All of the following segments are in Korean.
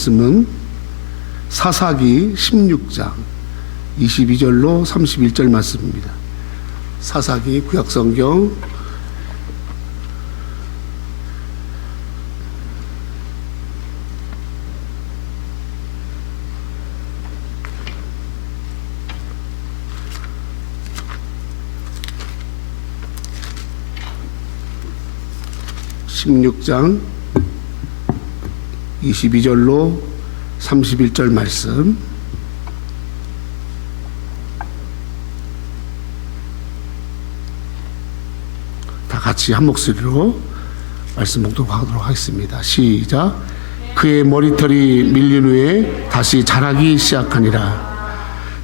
말씀은 사사기 16장 22절로 31절 말씀입니다. 사사기 구약성경 16장 22절로 31절 말씀. 다 같이 한 목소리로 말씀 봉독하도록 하겠습니다. 시작. 그의 머리털이 밀린 후에 다시 자라기 시작하니라.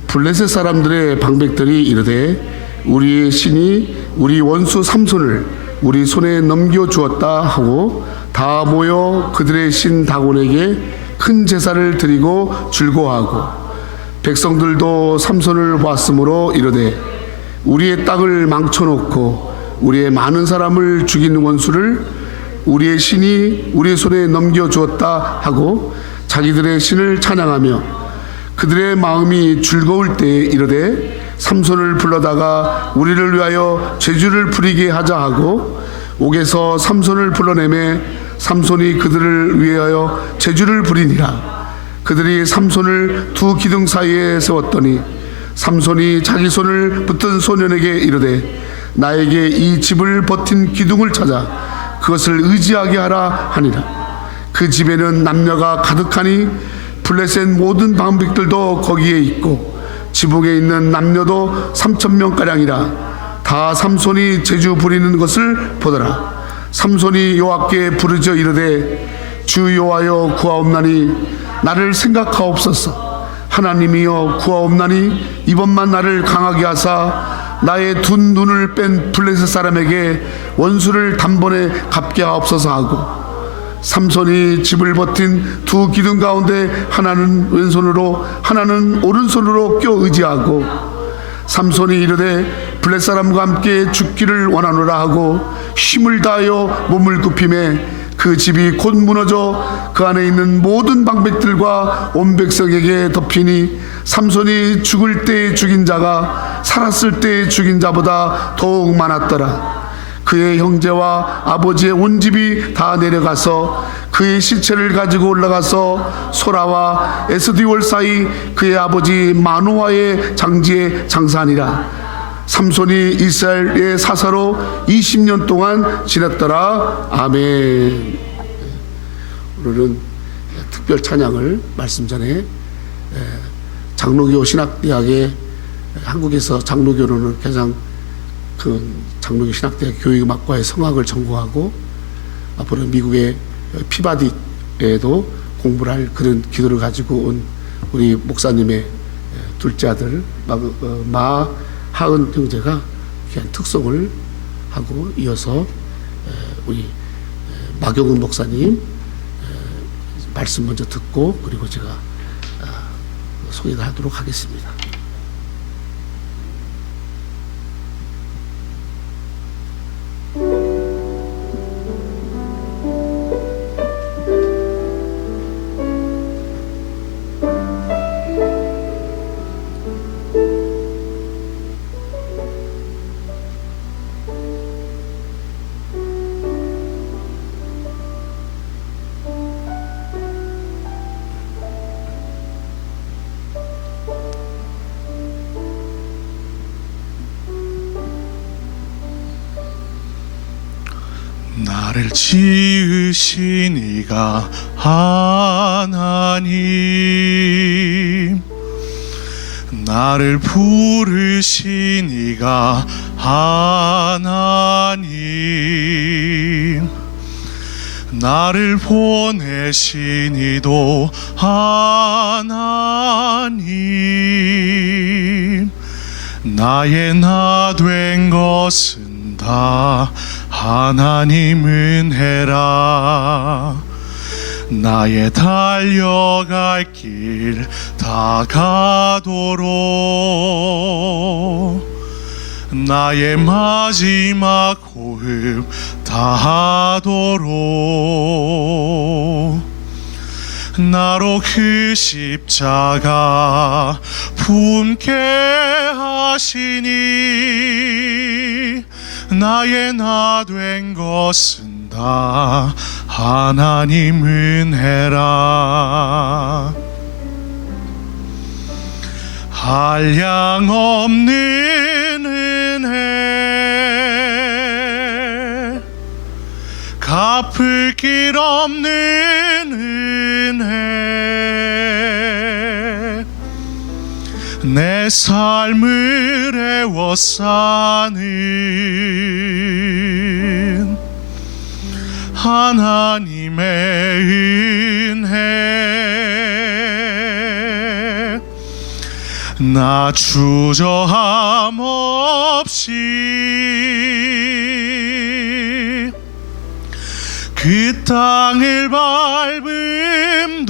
블레셋 사람들의 방백들이 이르되 우리의 신이 우리 원수 삼손을 우리 손에 넘겨주었다 하고 다 모여 그들의 신 다곤에게 큰 제사를 드리고 즐거워하고, 백성들도 삼손을 봤으므로 이르되 우리의 땅을 망쳐놓고 우리의 많은 사람을 죽이는 원수를 우리의 신이 우리의 손에 넘겨주었다 하고 자기들의 신을 찬양하며, 그들의 마음이 즐거울 때에 이르되 삼손을 불러다가 우리를 위하여 제주를 부리게 하자 하고, 옥에서 삼손을 불러내매 삼손이 그들을 위하여 제주를 부리니라. 그들이 삼손을 두 기둥 사이에 세웠더니 삼손이 자기 손을 붙든 소년에게 이르되 나에게 이 집을 버틴 기둥을 찾아 그것을 의지하게 하라 하니라. 그 집에는 남녀가 가득하니 블레셋 모든 방백들도 거기에 있고 지붕에 있는 남녀도 3,000명가량이라. 다 삼손이 제주 부리는 것을 보더라. 삼손이 여호와께 부르짖어 이르되 주 여호와여 구하옵나니 나를 생각하옵소서. 하나님이여 구하옵나니 이번만 나를 강하게 하사 나의 두 눈을 뺀 블레셋 사람에게 원수를 단번에 갚게 하옵소서 하고, 삼손이 집을 버틴 두 기둥 가운데 하나는 왼손으로 하나는 오른손으로 껴 의지하고, 삼손이 이르되 블레셋 사람과 함께 죽기를 원하노라 하고 힘을 다하여 몸을 굽히매 그 집이 곧 무너져 그 안에 있는 모든 방백들과 온 백성에게 덮이니 삼손이 죽을 때에 죽인 자가 살았을 때에 죽인 자보다 더욱 많았더라. 그의 형제와 아버지의 온 집이 다 내려가서 그의 시체를 가지고 올라가서 소라와 에스디올 사이 그의 아버지 마노아의 장지에 장사하니라. 삼손이 이스라엘의 사사로 20년 동안 지냈더라. 아멘. 오늘은 특별 찬양을 말씀 전에 장로교 신학대학에, 한국에서 장로교로는 가장 그 장로교 신학대학 교육음악과의 성악을 전공하고 앞으로 미국의 피바디에도 공부를 할 그런 기도를 가지고 온 우리 목사님의 둘째 아들 마하은 형제가 귀한 특송을 하고, 이어서 우리 마경은 목사님 말씀 먼저 듣고 그리고 제가 소개를 하도록 하겠습니다. 나를 지으신 이가 하나님, 나를 부르신 이가 하나님, 나를 보내신 이도 하나님, 나의 나 된 것은 다 하나님 은혜라. 나의 달려갈 길 다 가도록 나의 마지막 호흡 다하도록 나로 그 십자가 품게 하시니 나의 나 된 것은 다 하나님 은혜라. 한량 없는 은혜, 갚을 길 없는 은혜, 내 삶을 애워싸는 하나님의 은혜. 나 주저함 없이 그 땅을 밟음도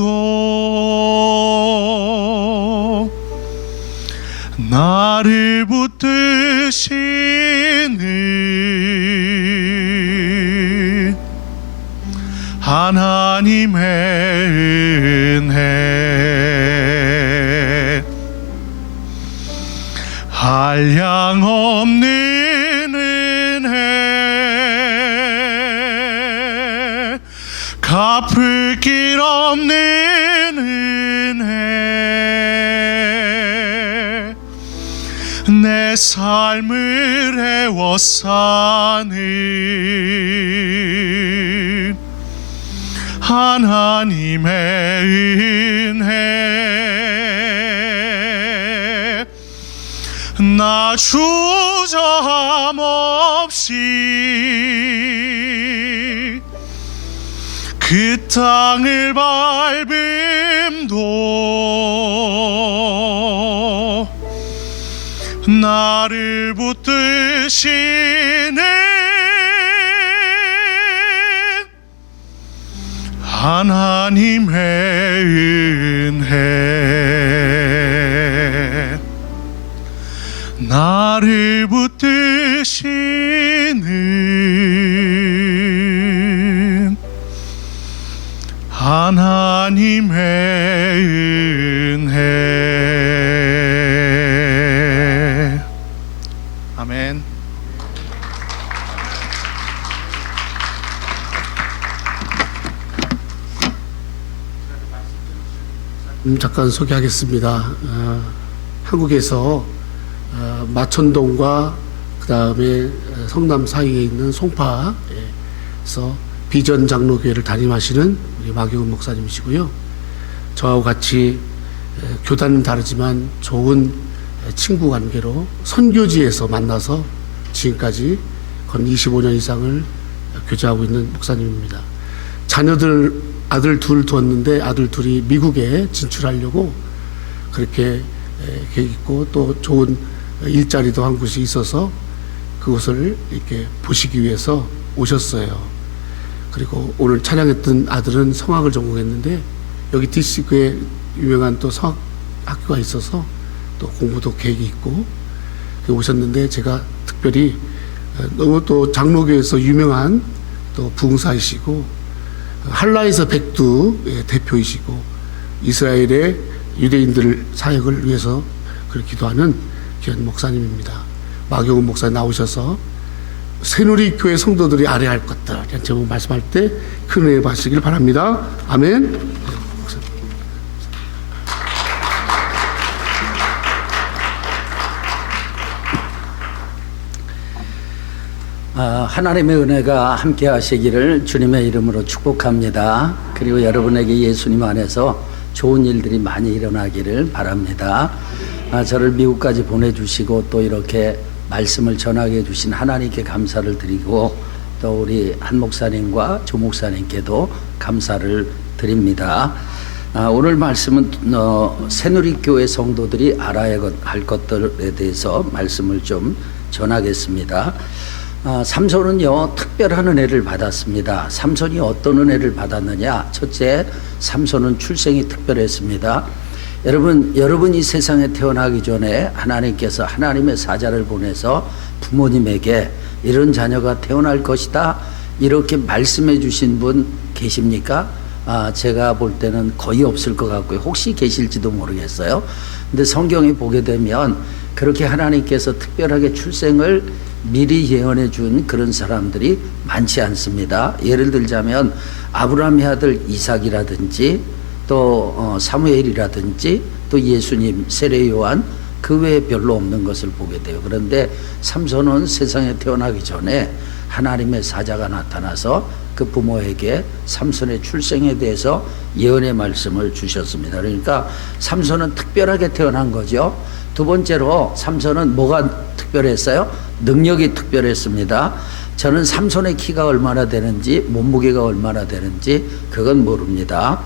나를 붙드시는 하나님의 은혜. 한량 없는 은혜, 갚을 길 없는 은혜, 내 삶을 애워싸는 하나님의 은혜. 나 주저함 없이 그 땅을 밟음도 나를 붙드시는 하나님의 은혜. 나를 붙드시는 하나님의 은혜. 아멘. 잠깐 소개하겠습니다. 한국에서 마천동과 그 다음에 성남 사이에 있는 송파에서 비전 장로교회를 담임하시는 우리 마경훈 목사님이시고요. 저하고 같이 교단은 다르지만 좋은 친구 관계로 선교지에서 만나서 지금까지 건 25년 이상을 교제하고 있는 목사님입니다. 자녀들 아들 둘 두었는데 아들 둘이 미국에 진출하려고 그렇게 계획 있고 또 좋은 일자리도 한 곳이 있어서 그곳을 이렇게 보시기 위해서 오셨어요. 그리고 오늘 찬양했던 아들은 성악을 전공했는데 여기 DC교에 유명한 또 성악 학교가 있어서 또 공부도 계획이 있고 오셨는데 제가 특별히 너무 또 장로교에서 유명한 또 부흥사이시고 할라에서 백두 대표이시고 이스라엘의 유대인들 사역을 위해서 그렇게 기도하는 귀한 목사님입니다. 마경훈 목사님 나오셔서 새누리교회 성도들이 아뢰할 것들 이런 제목 말씀할 때 큰 은혜 받으시길 바랍니다. 아멘. 하나님의 은혜가 함께 하시기를 주님의 이름으로 축복합니다. 그리고 여러분에게 예수님 안에서 좋은 일들이 많이 일어나기를 바랍니다. 저를 미국까지 보내주시고 또 이렇게 말씀을 전하게 해주신 하나님께 감사를 드리고 또 우리 한 목사님과 조 목사님께도 감사를 드립니다. 오늘 말씀은 새누리교회 성도들이 알아야 할 것들에 대해서 말씀을 좀 전하겠습니다. 삼손은요 특별한 은혜를 받았습니다. 삼손이 어떤 은혜를 받았느냐? 첫째, 삼손은 출생이 특별했습니다. 여러분 이 세상에 태어나기 전에 하나님께서 하나님의 사자를 보내서 부모님에게 이런 자녀가 태어날 것이다 이렇게 말씀해 주신 분 계십니까? 제가 볼 때는 거의 없을 것 같고요. 혹시 계실지도 모르겠어요. 근데 성경에 보게 되면 그렇게 하나님께서 특별하게 출생을 미리 예언해 준 그런 사람들이 많지 않습니다. 예를 들자면 아브라함의 아들 이삭이라든지 또 사무엘이라든지 또 예수님, 세례 요한, 그 외에 별로 없는 것을 보게 돼요. 그런데 삼손은 세상에 태어나기 전에 하나님의 사자가 나타나서 그 부모에게 삼손의 출생에 대해서 예언의 말씀을 주셨습니다. 그러니까 삼손은 특별하게 태어난 거죠. 두 번째로 삼손은 뭐가 특별했어요? 능력이 특별했습니다. 저는 삼손의 키가 얼마나 되는지, 몸무게가 얼마나 되는지 그건 모릅니다.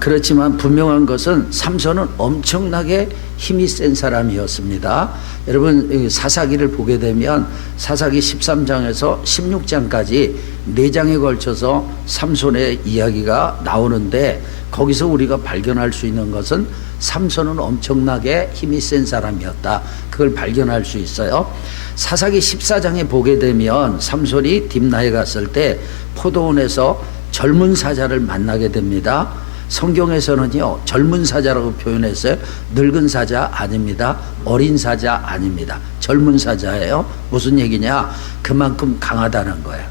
그렇지만 분명한 것은 삼손은 엄청나게 힘이 센 사람이었습니다. 여러분 사사기를 보게 되면 사사기 13장에서 16장까지 4장에 걸쳐서 삼손의 이야기가 나오는데 거기서 우리가 발견할 수 있는 것은 삼손은 엄청나게 힘이 센 사람이었다. 그걸 발견할 수 있어요. 사사기 14장에 보게 되면 삼손이 딥나에 갔을 때 포도원에서 젊은 사자를 만나게 됩니다. 성경에서는요 젊은 사자라고 표현했어요. 늙은 사자 아닙니다. 어린 사자 아닙니다. 젊은 사자예요. 무슨 얘기냐? 그만큼 강하다는 거예요.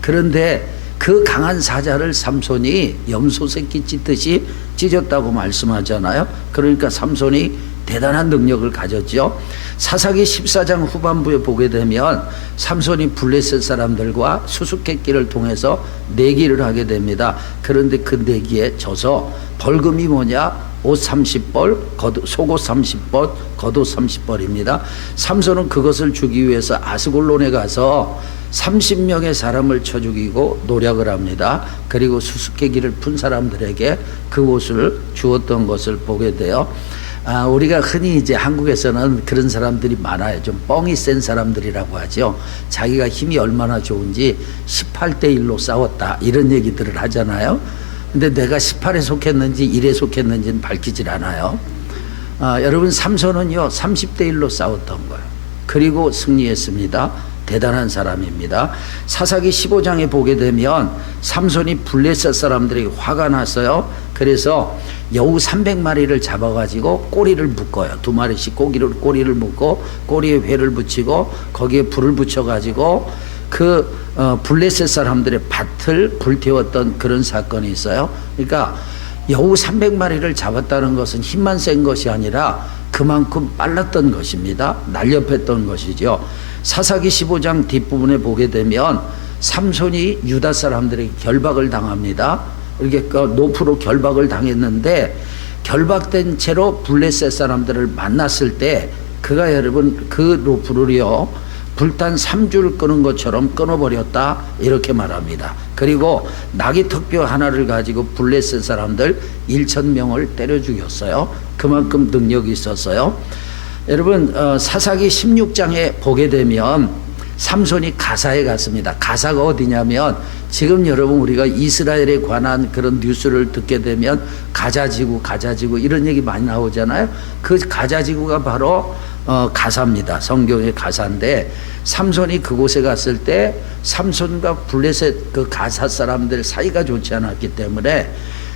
그런데 그 강한 사자를 삼손이 염소 새끼 찢듯이 찢었다고 말씀하잖아요. 그러니까 삼손이 대단한 능력을 가졌죠. 사사기 14장 후반부에 보게 되면 삼손이 블레셋 사람들과 수수께끼를 통해서 내기를 하게 됩니다. 그런데 그 내기에 져서 벌금이 뭐냐? 옷 30벌, 속옷 30벌, 겉옷 30벌입니다. 삼손은 그것을 주기 위해서 아스골론에 가서 30명의 사람을 쳐 죽이고 노력을 합니다. 그리고 수수께끼를 푼 사람들에게 그 옷을 주었던 것을 보게 돼요. 우리가 흔히 이제 한국에서는 그런 사람들이 많아요. 좀 뻥이 센 사람들이라고 하죠. 자기가 힘이 얼마나 좋은지 18대 1로 싸웠다 이런 얘기들을 하잖아요. 근데 내가 18에 속했는지 1에 속했는지는 밝히질 않아요. 여러분 삼손은요 30대 1로 싸웠던 거예요. 그리고 승리했습니다. 대단한 사람입니다. 사사기 15장에 보게 되면 삼손이 블레셋 사람들에게 화가 났어요. 그래서 여우 300마리를 잡아가지고 꼬리를 묶어요. 2마리씩 꼬리를 묶고 꼬리에 회를 붙이고 거기에 불을 붙여가지고 그 블레셋 사람들의 밭을 불태웠던 그런 사건이 있어요. 그러니까 여우 300마리를 잡았다는 것은 힘만 센 것이 아니라 그만큼 빨랐던 것입니다. 날렵했던 것이죠. 사사기 15장 뒷부분에 보게 되면 삼손이 유다 사람들에게 결박을 당합니다. 이렇게 노프로 결박을 당했는데 결박된 채로 블레셋 사람들을 만났을 때 그가 여러분 그 노프를요 불탄 3줄 끄는 것처럼 끊어버렸다 이렇게 말합니다. 그리고 나귀 턱뼈 하나를 가지고 블레셋 사람들 1,000명을 때려 죽였어요. 그만큼 능력이 있었어요. 여러분 사사기 16장에 보게 되면 삼손이 가사에 갔습니다. 가사가 어디냐면 지금 여러분 우리가 이스라엘에 관한 그런 뉴스를 듣게 되면 가자지구 이런 얘기 많이 나오잖아요. 그 가자지구가 바로 가사입니다. 성경의 가사인데 삼손이 그곳에 갔을 때 삼손과 블레셋 그 가사 사람들 사이가 좋지 않았기 때문에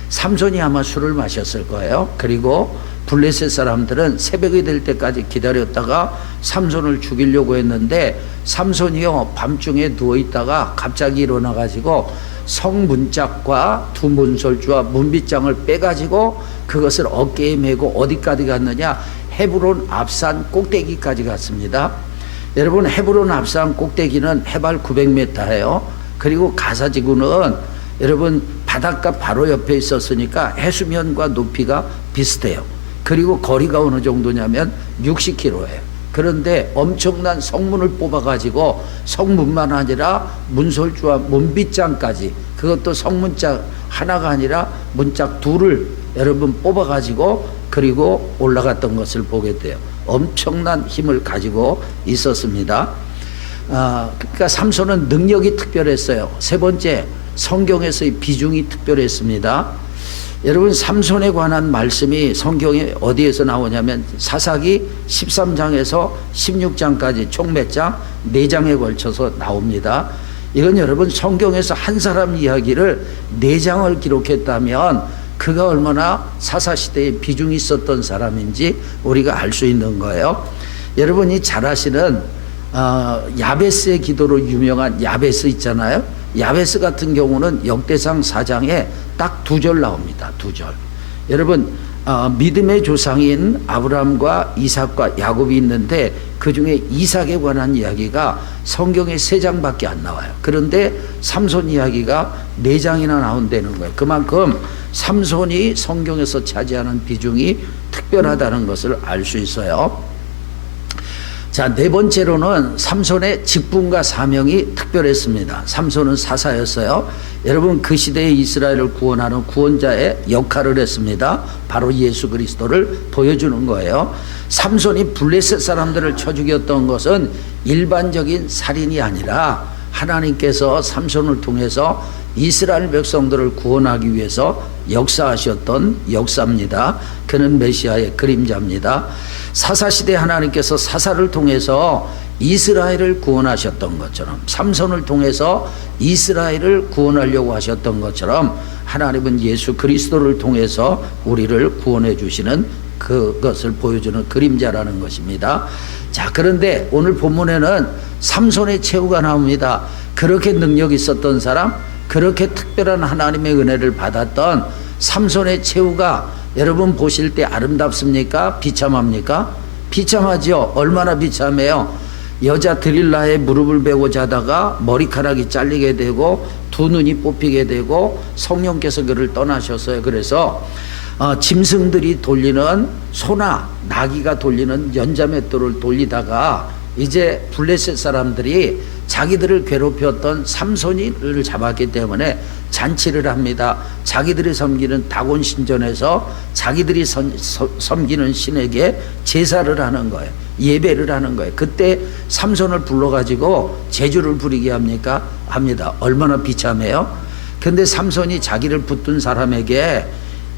삼손이 아마 술을 마셨을 거예요. 그리고 블레셋 사람들은 새벽이 될 때까지 기다렸다가 삼손을 죽이려고 했는데 삼손이요 밤중에 누워있다가 갑자기 일어나가지고 성문짝과 두 문설주와 문빗장을 빼가지고 그것을 어깨에 메고 어디까지 갔느냐? 헤브론 앞산 꼭대기까지 갔습니다. 여러분 헤브론 앞산 꼭대기는 해발 900m예요. 그리고 가사지구는 여러분 바닷가 바로 옆에 있었으니까 해수면과 높이가 비슷해요. 그리고 거리가 어느 정도냐면 60km예요. 그런데 엄청난 성문을 뽑아가지고 성문만 아니라 문설주와 문빗장까지 그것도 성문짝 하나가 아니라 문짝 둘을 여러분 뽑아가지고 그리고 올라갔던 것을 보게 돼요. 엄청난 힘을 가지고 있었습니다. 그러니까 삼손은 능력이 특별했어요. 세 번째 성경에서의 비중이 특별했습니다. 여러분 삼손에 관한 말씀이 성경에 어디에서 나오냐면 사사기 13장에서 16장까지 총 몇 장? 4장에 걸쳐서 나옵니다. 이건 여러분 성경에서 한 사람 이야기를 4장을 기록했다면 그가 얼마나 사사시대에 비중이 있었던 사람인지 우리가 알 수 있는 거예요. 여러분이 잘 아시는 야베스의 기도로 유명한 야베스 있잖아요. 야베스 같은 경우는 역대상 4장에 딱 2절 나옵니다. 2절. 여러분 믿음의 조상인 아브라함과 이삭과 야곱이 있는데 그중에 이삭에 관한 이야기가 성경에 3장밖에 안 나와요. 그런데 삼손 이야기가 4장이나 나온다는 거예요. 그만큼 삼손이 성경에서 차지하는 비중이 특별하다는 것을 알 수 있어요. 자, 4번째로는 삼손의 직분과 사명이 특별했습니다. 삼손은 사사였어요. 여러분 그 시대에 이스라엘을 구원하는 구원자의 역할을 했습니다. 바로 예수 그리스도를 보여주는 거예요. 삼손이 블레셋 사람들을 쳐 죽였던 것은 일반적인 살인이 아니라 하나님께서 삼손을 통해서 이스라엘 백성들을 구원하기 위해서 역사하셨던 역사입니다. 그는 메시아의 그림자입니다. 사사시대 하나님께서 사사를 통해서 이스라엘을 구원하셨던 것처럼 삼손을 통해서 이스라엘을 구원하려고 하셨던 것처럼 하나님은 예수 그리스도를 통해서 우리를 구원해 주시는 그것을 보여주는 그림자라는 것입니다. 자, 그런데 오늘 본문에는 삼손의 최후가 나옵니다. 그렇게 능력이 있었던 사람, 그렇게 특별한 하나님의 은혜를 받았던 삼손의 최후가 여러분 보실 때 아름답습니까? 비참합니까? 비참하죠. 얼마나 비참해요. 여자 드릴라의 무릎을 베고 자다가 머리카락이 잘리게 되고 두 눈이 뽑히게 되고 성령께서 그를 떠나셨어요. 그래서 짐승들이 돌리는 소나 나귀가 돌리는 연자맷돌을 돌리다가 이제 블레셋 사람들이 자기들을 괴롭혔던 삼손이를 잡았기 때문에 잔치를 합니다. 자기들이 섬기는 다곤 신전에서 자기들이 섬기는 신에게 제사를 하는 거예요. 예배를 하는 거예요. 그때 삼손을 불러가지고 제주를 부리게 합니까? 합니다. 얼마나 비참해요. 근데 삼손이 자기를 붙든 사람에게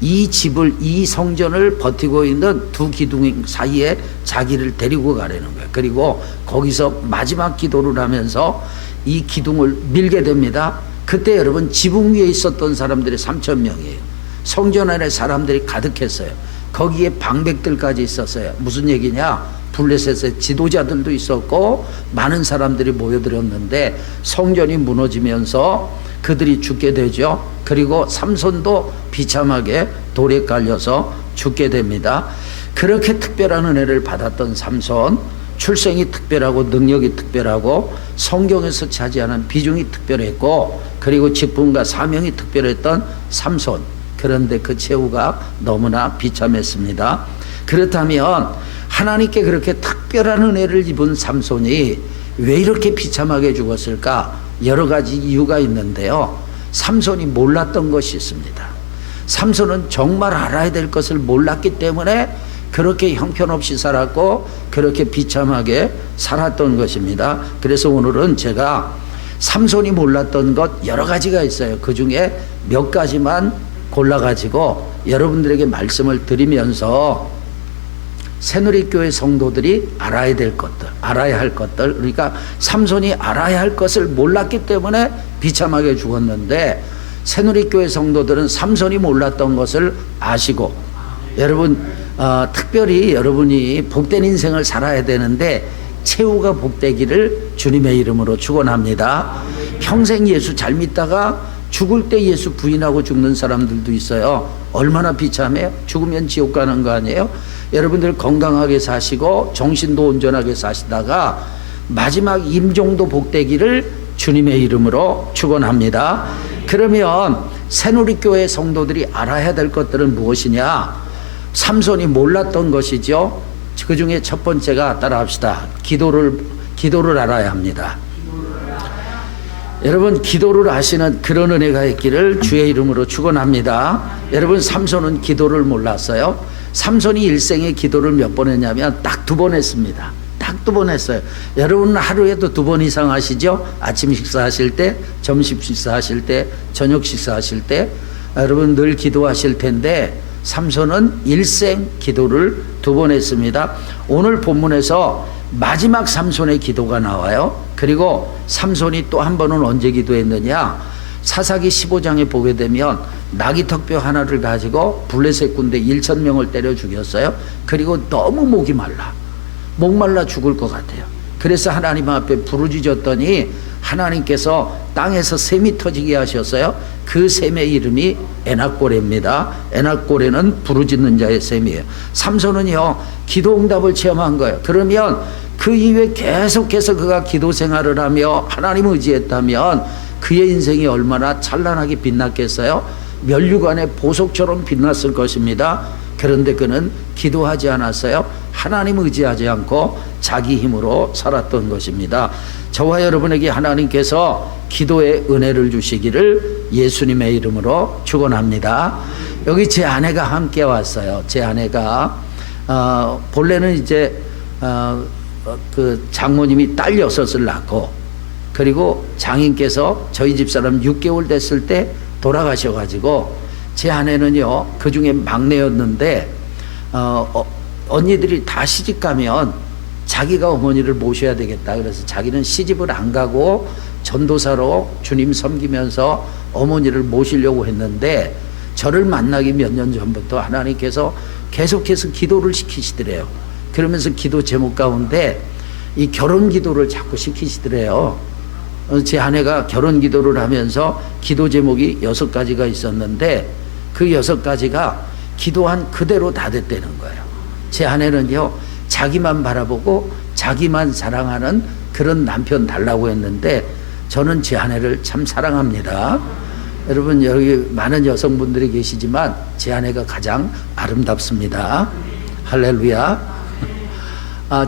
이 집을, 이 성전을 버티고 있는 두 기둥 사이에 자기를 데리고 가려는 거예요. 그리고 거기서 마지막 기도를 하면서 이 기둥을 밀게 됩니다. 그때 여러분 지붕 위에 있었던 사람들이 3,000명이에요. 성전 안에 사람들이 가득했어요. 거기에 방백들까지 있었어요. 무슨 얘기냐? 블레셋의 지도자들도 있었고 많은 사람들이 모여들었는데 성전이 무너지면서 그들이 죽게 되죠. 그리고 삼손도 비참하게 돌에 깔려서 죽게 됩니다. 그렇게 특별한 은혜를 받았던 삼손, 출생이 특별하고 능력이 특별하고 성경에서 차지하는 비중이 특별했고 그리고 직분과 사명이 특별했던 삼손. 그런데 그 최후가 너무나 비참했습니다. 그렇다면 하나님께 그렇게 특별한 은혜를 입은 삼손이 왜 이렇게 비참하게 죽었을까? 여러 가지 이유가 있는데요. 삼손이 몰랐던 것이 있습니다. 삼손은 정말 알아야 될 것을 몰랐기 때문에 그렇게 형편없이 살았고 그렇게 비참하게 살았던 것입니다. 그래서 오늘은 제가 삼손이 몰랐던 것 여러 가지가 있어요. 그 중에 몇 가지만 골라가지고 여러분들에게 말씀을 드리면서 새누리교회 성도들이 알아야 될 것들, 알아야 할 것들, 그러니까 삼손이 알아야 할 것을 몰랐기 때문에 비참하게 죽었는데 새누리교회 성도들은 삼손이 몰랐던 것을 아시고 여러분 특별히 여러분이 복된 인생을 살아야 되는데 최후가 복되기를 주님의 이름으로 축원합니다. 평생 예수 잘 믿다가 죽을 때 예수 부인하고 죽는 사람들도 있어요. 얼마나 비참해요. 죽으면 지옥 가는 거 아니에요. 여러분들 건강하게 사시고 정신도 온전하게 사시다가 마지막 임종도 복되기를 주님의 이름으로 축원합니다. 그러면 새누리교회 성도들이 알아야 될 것들은 무엇이냐? 삼손이 몰랐던 것이죠. 그 중에 첫 번째가 따라합시다. 기도를 알아야 합니다. 여러분 기도를 하시는 그런 은혜가 있기를 주의 이름으로 축원합니다. 여러분 삼손은 기도를 몰랐어요. 삼손이 일생에 기도를 몇 번 했냐면 딱 2번 했습니다. 딱 2번 했어요. 여러분 하루에도 2번 이상 하시죠? 아침 식사하실 때, 점심 식사하실 때, 저녁 식사하실 때 여러분 늘 기도하실 텐데 삼손은 일생 기도를 2번 했습니다. 오늘 본문에서 마지막 삼손의 기도가 나와요. 그리고 삼손이 또 한 번은 언제 기도했느냐? 사사기 15장에 보게 되면 나귀 턱뼈 하나를 가지고 블레셋 군대 1,000명을 때려 죽였어요. 그리고 너무 목이 목말라 죽을 것 같아요. 그래서 하나님 앞에 부르짖었더니 하나님께서 땅에서 샘이 터지게 하셨어요. 그 샘의 이름이 에낙고레입니다. 에낙고레는 부르짖는 자의 샘이에요. 삼손은요, 기도 응답을 체험한 거예요. 그러면 그 이후에 계속해서 그가 기도 생활을 하며 하나님을 의지했다면 그의 인생이 얼마나 찬란하게 빛났겠어요? 면류관의 보석처럼 빛났을 것입니다. 그런데 그는 기도하지 않았어요. 하나님을 의지하지 않고 자기 힘으로 살았던 것입니다. 저와 여러분에게 하나님께서 기도의 은혜를 주시기를 예수님의 이름으로 축원합니다. 여기 제 아내가 함께 왔어요. 제 아내가 본래는 이제 그 장모님이 딸 6을 낳고, 그리고 장인께서 저희 집사람 6개월 됐을 때 돌아가셔가지고 제 아내는요, 그 중에 막내였는데 언니들이 다 시집 가면 자기가 어머니를 모셔야 되겠다. 그래서 자기는 시집을 안 가고 전도사로 주님 섬기면서 어머니를 모시려고 했는데, 저를 만나기 몇 년 전부터 하나님께서 계속해서 기도를 시키시더래요. 그러면서 기도 제목 가운데 이 결혼 기도를 자꾸 시키시더래요. 제 아내가 결혼 기도를 하면서 기도 제목이 6가지가 있었는데 그 6가지가 기도한 그대로 다 됐다는 거예요. 제 아내는요, 자기만 바라보고 자기만 사랑하는 그런 남편 달라고 했는데 저는 제 아내를 참 사랑합니다. 여러분, 여기 많은 여성분들이 계시지만 제 아내가 가장 아름답습니다. 할렐루야.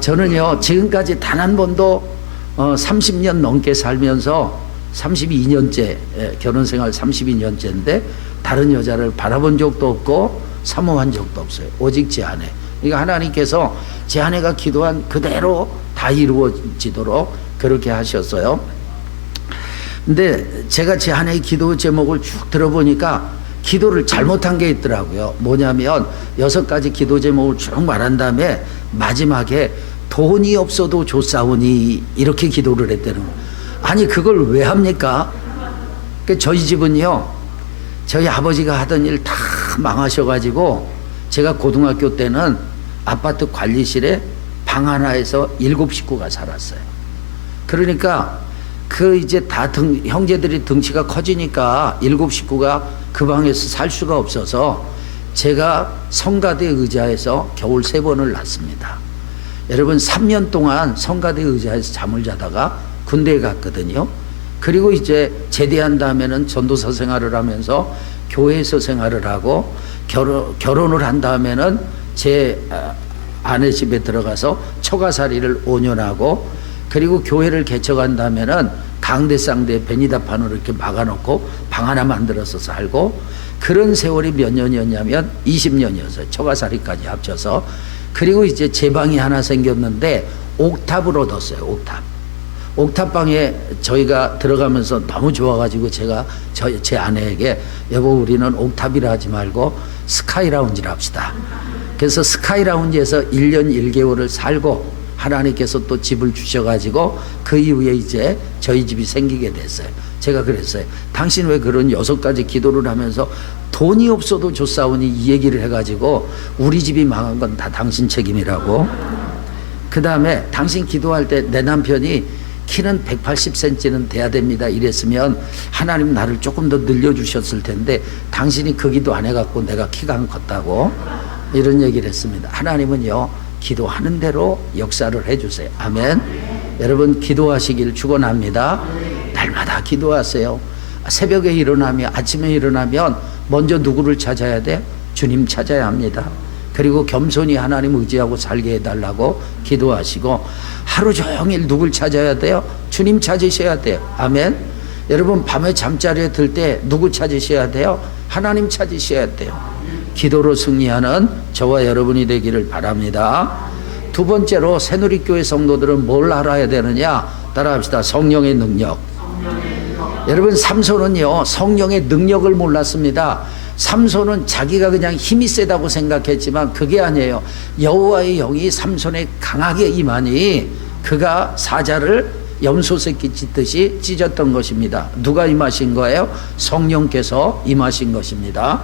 저는요, 지금까지 단 한 번도 30년 넘게 살면서 32년째, 결혼생활 32년째인데 다른 여자를 바라본 적도 없고 사모한 적도 없어요. 오직 제 아내. 그러니까 하나님께서 제 아내가 기도한 그대로 다 이루어지도록 그렇게 하셨어요. 근데 제가 제 아내의 기도 제목을 쭉 들어보니까 기도를 잘못한 게 있더라고요. 뭐냐면 6가지 기도 제목을 쭉 말한 다음에 마지막에 돈이 없어도 좋사오니 이렇게 기도를 했다는 거예요. 아니, 그걸 왜 합니까? 저희 집은요, 저희 아버지가 하던 일 다 망하셔가지고 제가 고등학교 때는 아파트 관리실에 방 하나에서 7식구가 살았어요. 그러니까 그 이제 다 형제들이 덩치가 커지니까 7식구가 그 방에서 살 수가 없어서 제가 성가대 의자에서 겨울 3번을 놨습니다. 여러분, 3년 동안 성가대 의자에서 잠을 자다가 군대에 갔거든요. 그리고 이제 제대한 다음에는 전도사 생활을 하면서 교회에서 생활을 하고, 결혼을 한 다음에는 제 아내 집에 들어가서 처가살이를 5년 하고, 그리고 교회를 개척한 다음에는 강대상대 베니다판으로 이렇게 막아놓고 방 하나 만들어서 살고, 그런 세월이 몇 년이었냐면 20년이었어요. 처가살이까지 합쳐서. 그리고 이제 제 방이 하나 생겼는데 옥탑을 얻었어요. 옥탑방에 저희가 들어가면서 너무 좋아가지고 제가 제 아내에게, 여보, 우리는 옥탑이라 하지 말고 스카이라운지라 합시다. 그래서 스카이라운지에서 1년 1개월을 살고 하나님께서 또 집을 주셔가지고 그 이후에 이제 저희 집이 생기게 됐어요. 제가 그랬어요. 당신 왜 그런 6가지 기도를 하면서 돈이 없어도 좋사오니 이 얘기를 해가지고 우리 집이 망한 건 다 당신 책임이라고. 그 다음에 당신 기도할 때 내 남편이 키는 180cm는 돼야 됩니다 이랬으면 하나님 나를 조금 더 늘려주셨을 텐데 당신이 그 기도 안 해갖고 내가 키가 안 컸다고 이런 얘기를 했습니다. 하나님은요, 기도하는 대로 역사를 해주세요. 아멘. 여러분, 기도하시길 축원합니다. 날마다 기도하세요. 새벽에 일어나면, 아침에 일어나면 먼저 누구를 찾아야 돼? 주님 찾아야 합니다. 그리고 겸손히 하나님 의지하고 살게 해달라고 기도하시고, 하루 종일 누굴 찾아야 돼요? 주님 찾으셔야 돼요. 아멘. 여러분, 밤에 잠자리에 들 때 누구 찾으셔야 돼요? 하나님 찾으셔야 돼요. 기도로 승리하는 저와 여러분이 되기를 바랍니다. 두 번째로 새누리교회 성도들은 뭘 알아야 되느냐? 따라합시다. 성령의 능력. 여러분, 삼손은요, 성령의 능력을 몰랐습니다. 삼손은 자기가 그냥 힘이 세다고 생각했지만 그게 아니에요. 여호와의 영이 삼손에 강하게 임하니 그가 사자를 염소 새끼 찢듯이 찢었던 것입니다. 누가 임하신 거예요? 성령께서 임하신 것입니다.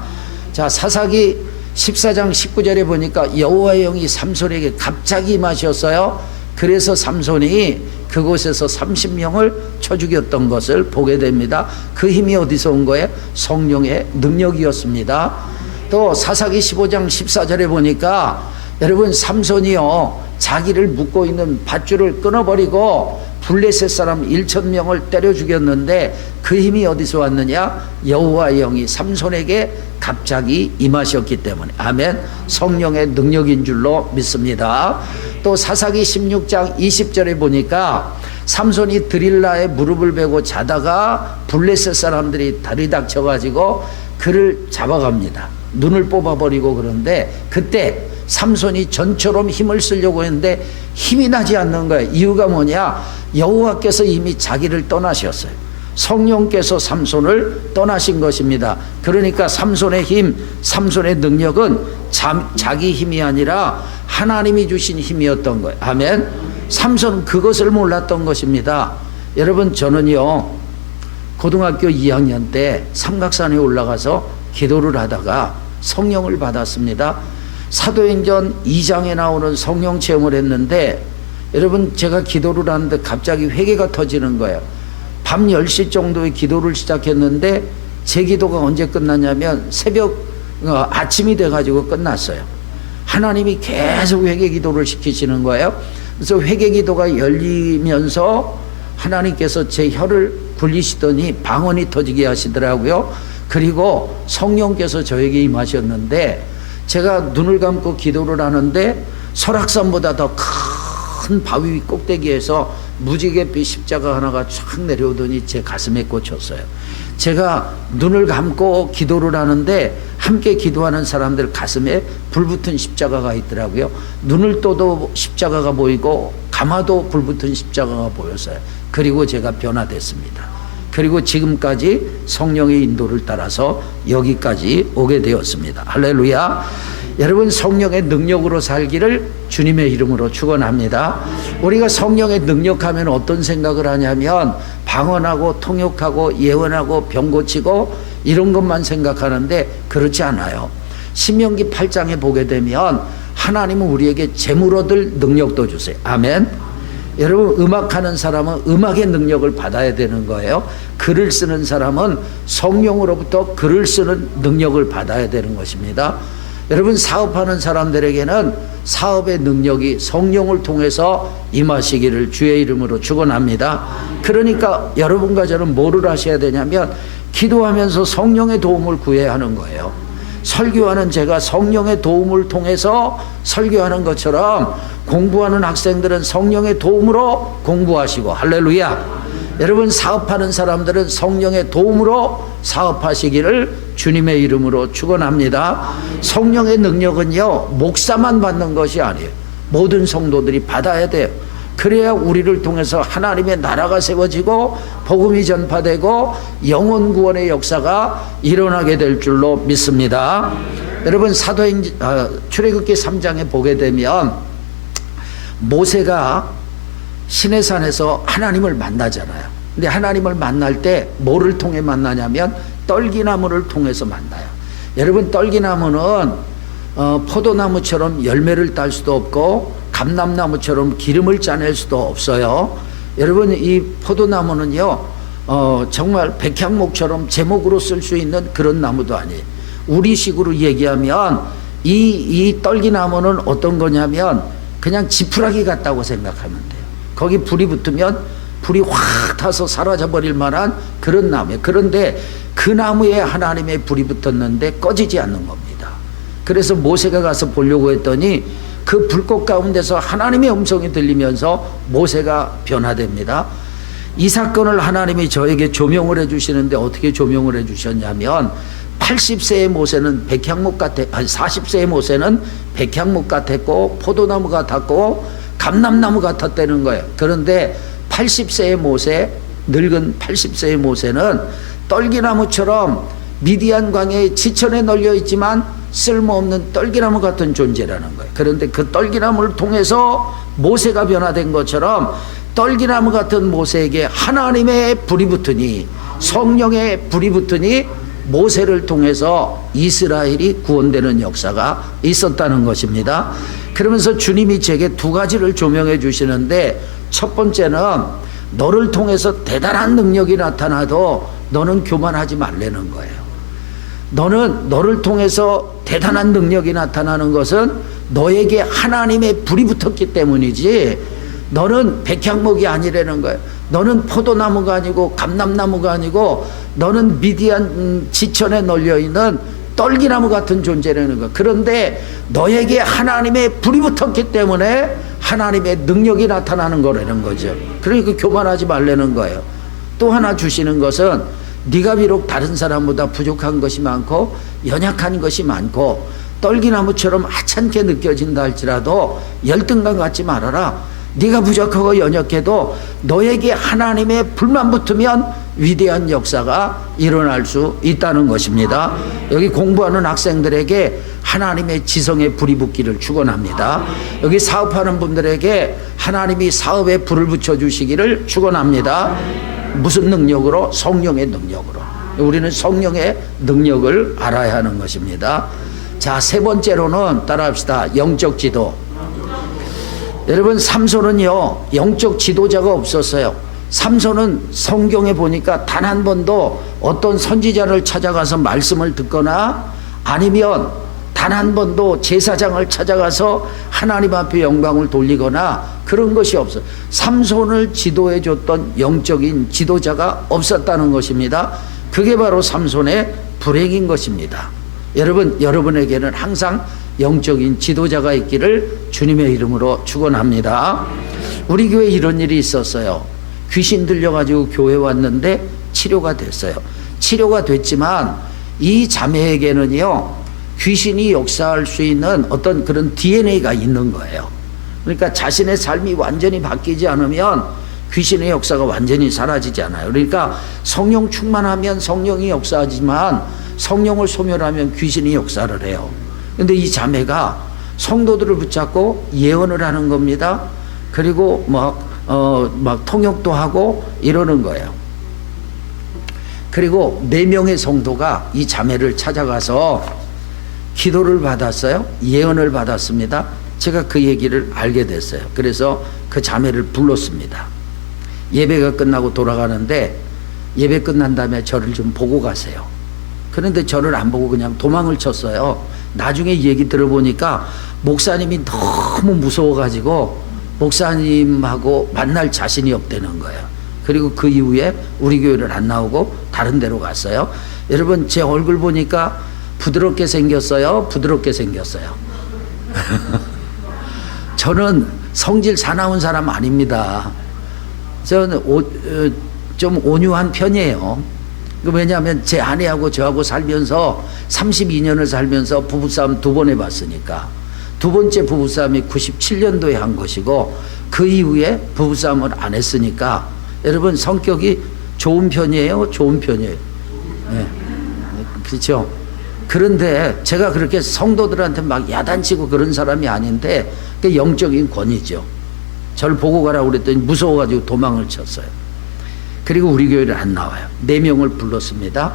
자, 사사기 14장 19절에 보니까 여호와의 영이 삼손에게 갑자기 임하셨어요. 그래서 삼손이 그곳에서 30명을 쳐 죽였던 것을 보게 됩니다. 그 힘이 어디서 온 거예요? 성령의 능력이었습니다. 또 사사기 15장 14절에 보니까 여러분 삼손이요 자기를 묶고 있는 밧줄을 끊어버리고 블레셋 사람 1,000명을 때려 죽였는데 그 힘이 어디서 왔느냐? 여호와의 영이 삼손에게 갑자기 임하셨기 때문에. 아멘. 성령의 능력인 줄로 믿습니다. 또 사사기 16장 20절에 보니까 삼손이 드릴라에 무릎을 베고 자다가 블레셋 사람들이 다리 닥쳐가지고 그를 잡아갑니다. 눈을 뽑아버리고. 그런데 그때 삼손이 전처럼 힘을 쓰려고 했는데 힘이 나지 않는 거예요. 이유가 뭐냐? 여호와께서 이미 자기를 떠나셨어요. 성령께서 삼손을 떠나신 것입니다. 그러니까 삼손의 힘, 삼손의 능력은 자기 힘이 아니라 하나님이 주신 힘이었던 거예요. 아멘. 삼손은 그것을 몰랐던 것입니다. 여러분, 저는요 고등학교 2학년 때 삼각산에 올라가서 기도를 하다가 성령을 받았습니다. 사도행전 2장에 나오는 성령 체험을 했는데 여러분, 제가 기도를 하는데 갑자기 회개가 터지는 거예요. 밤 10시 정도에 기도를 시작했는데 제 기도가 언제 끝났냐면 아침이 돼가지고 끝났어요. 하나님이 계속 회개 기도를 시키시는 거예요. 그래서 회개 기도가 열리면서 하나님께서 제 혀를 굴리시더니 방언이 터지게 하시더라고요. 그리고 성령께서 저에게 임하셨는데 제가 눈을 감고 기도를 하는데 설악산보다 더 큰 바위 꼭대기에서 무지갯빛 십자가 하나가 쫙 내려오더니 제 가슴에 꽂혔어요. 제가 눈을 감고 기도를 하는데 함께 기도하는 사람들 가슴에 불붙은 십자가가 있더라고요. 눈을 떠도 십자가가 보이고 감아도 불붙은 십자가가 보였어요. 그리고 제가 변화됐습니다. 그리고 지금까지 성령의 인도를 따라서 여기까지 오게 되었습니다. 할렐루야. 여러분, 성령의 능력으로 살기를 주님의 이름으로 축원합니다. 우리가 성령의 능력하면 어떤 생각을 하냐면 방언하고 통역하고 예언하고 병 고치고 이런 것만 생각하는데 그렇지 않아요. 신명기 8장에 보게 되면 하나님은 우리에게 재물 얻을 능력도 주세요. 아멘. 여러분, 음악하는 사람은 음악의 능력을 받아야 되는 거예요. 글을 쓰는 사람은 성령으로부터 글을 쓰는 능력을 받아야 되는 것입니다. 여러분, 사업하는 사람들에게는 사업의 능력이 성령을 통해서 임하시기를 주의 이름으로 축원합니다. 그러니까 여러분과 저는 뭐를 하셔야 되냐면 기도하면서 성령의 도움을 구해야 하는 거예요. 설교하는 제가 성령의 도움을 통해서 설교하는 것처럼 공부하는 학생들은 성령의 도움으로 공부하시고, 할렐루야. 여러분, 사업하는 사람들은 성령의 도움으로 사업하시기를 주님의 이름으로 축원합니다. 성령의 능력은요 목사만 받는 것이 아니에요. 모든 성도들이 받아야 돼요. 그래야 우리를 통해서 하나님의 나라가 세워지고 복음이 전파되고 영혼 구원의 역사가 일어나게 될 줄로 믿습니다. 여러분, 출애굽기 3장에 보게 되면 모세가 시내산에서 하나님을 만나잖아요. 근데 하나님을 만날 때 뭐를 통해 만나냐면 떨기나무를 통해서 만나요. 여러분, 떨기나무는 포도나무처럼 열매를 딸 수도 없고 감람나무처럼 기름을 짜낼 수도 없어요. 여러분, 이 포도나무는요 정말 백향목처럼 제목으로 쓸 수 있는 그런 나무도 아니에요. 우리식으로 얘기하면 이 떨기나무는 어떤 거냐면 그냥 지푸라기 같다고 생각하면 돼요. 거기 불이 붙으면 불이 확 타서 사라져버릴 만한 그런 나무예요. 그런데 그 나무에 하나님의 불이 붙었는데 꺼지지 않는 겁니다. 그래서 모세가 가서 보려고 했더니 그 불꽃 가운데서 하나님의 음성이 들리면서 모세가 변화됩니다. 이 사건을 하나님이 저에게 조명을 해주시는데 어떻게 조명을 해주셨냐면 80세의 모세는 백향목 같았고 40세의 모세는 백향목 같았고 포도나무 같았고 감람나무 같았다는 거예요. 그런데 80세의 모세, 늙은 80세의 모세는 떨기나무처럼 미디안 광야에 지천에 널려 있지만 쓸모없는 떨기나무 같은 존재라는 거예요. 그런데 그 떨기나무를 통해서 모세가 변화된 것처럼 떨기나무 같은 모세에게 하나님의 불이 붙으니, 성령의 불이 붙으니 모세를 통해서 이스라엘이 구원되는 역사가 있었다는 것입니다. 그러면서 주님이 제게 두 가지를 조명해 주시는데, 첫 번째는 너를 통해서 대단한 능력이 나타나도 너는 교만하지 말라는 거예요. 너를 통해서 대단한 능력이 나타나는 것은 너에게 하나님의 불이 붙었기 때문이지, 너는 백향목이 아니라는 거예요. 너는 포도나무가 아니고 감람나무가 아니고 너는 미디안 지천에 널려있는 떨기나무 같은 존재라는 거예요. 그런데 너에게 하나님의 불이 붙었기 때문에 하나님의 능력이 나타나는 거라는 거죠. 그러니까 교만하지 말라는 거예요. 또 하나 주시는 것은 네가 비록 다른 사람보다 부족한 것이 많고 연약한 것이 많고 떨기나무처럼 하찮게 느껴진다 할지라도 열등감 갖지 말아라. 네가 부족하고 연약해도 너에게 하나님의 불만 붙으면 위대한 역사가 일어날 수 있다는 것입니다. 여기 공부하는 학생들에게 하나님의 지성의 불이 붙기를 축원합니다. 여기 사업하는 분들에게 하나님이 사업에 불을 붙여주시기를 축원합니다. 무슨 능력으로? 성령의 능력으로. 우리는 성령의 능력을 알아야 하는 것입니다. 자, 세 번째로는 따라합시다. 영적 지도. 여러분, 삼손은요 영적 지도자가 없었어요. 삼손은 성경에 보니까 단 한 번도 어떤 선지자를 찾아가서 말씀을 듣거나 아니면 단 한 번도 제사장을 찾아가서 하나님 앞에 영광을 돌리거나 그런 것이 없어요. 삼손을 지도해 줬던 영적인 지도자가 없었다는 것입니다. 그게 바로 삼손의 불행인 것입니다. 여러분, 여러분에게는 항상 영적인 지도자가 있기를 주님의 이름으로 축원합니다. 우리 교회에 이런 일이 있었어요. 귀신 들려가지고 교회 왔는데 치료가 됐어요. 치료가 됐지만 이 자매에게는요 귀신이 역사할 수 있는 어떤 그런 DNA가 있는 거예요. 그러니까 자신의 삶이 완전히 바뀌지 않으면 귀신의 역사가 완전히 사라지지 않아요. 그러니까 성령 충만하면 성령이 역사하지만 성령을 소멸하면 귀신이 역사를 해요. 근데 이 자매가 성도들을 붙잡고 예언을 하는 겁니다. 그리고 막 통역도 하고 이러는 거예요. 그리고 4명의 성도가 이 자매를 찾아가서 기도를 받았어요. 예언을 받았습니다. 제가 그 얘기를 알게 됐어요. 그래서 그 자매를 불렀습니다. 예배가 끝나고 돌아가는데 예배 끝난 다음에 저를 좀 보고 가세요. 그런데 저를 안 보고 그냥 도망을 쳤어요. 나중에 얘기 들어보니까 목사님이 너무 무서워가지고 목사님하고 만날 자신이 없다는 거예요. 그리고 그 이후에 우리 교회를 안 나오고 다른 데로 갔어요. 여러분, 제 얼굴 보니까 부드럽게 생겼어요? 부드럽게 생겼어요? 저는 성질 사나운 사람 아닙니다. 저는 좀 온유한 편이에요. 왜냐하면 제 아내하고 저하고 살면서 32년을 살면서 부부싸움 2번 해봤으니까. 두 번째 부부싸움이 97년도에 한 것이고 그 이후에 부부싸움을 안 했으니까 여러분 성격이 좋은 편이에요? 좋은 편이에요? 네. 그렇죠? 그런데 제가 그렇게 성도들한테 막 야단치고 그런 사람이 아닌데 그게 영적인 권위죠. 저를 보고 가라고 그랬더니 무서워가지고 도망을 쳤어요. 그리고 우리 교회를 안 나와요. 4명을 불렀습니다.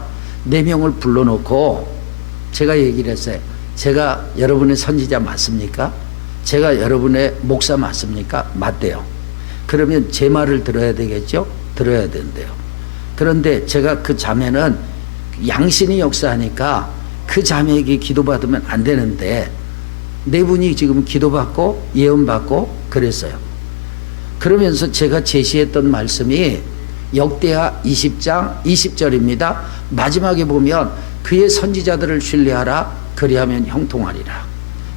4명을 불러놓고 제가 얘기를 했어요. 제가 여러분의 선지자 맞습니까? 제가 여러분의 목사 맞습니까? 맞대요. 그러면 제 말을 들어야 되겠죠? 들어야 된대요. 그런데 제가 그 자매는 양신이 역사하니까 그 자매에게 기도받으면 안 되는데 4분이 지금 기도받고 예언받고 그랬어요. 그러면서 제가 제시했던 말씀이 역대하 20장 20절입니다. 마지막에 보면 그의 선지자들을 신뢰하라 그리하면 형통하리라.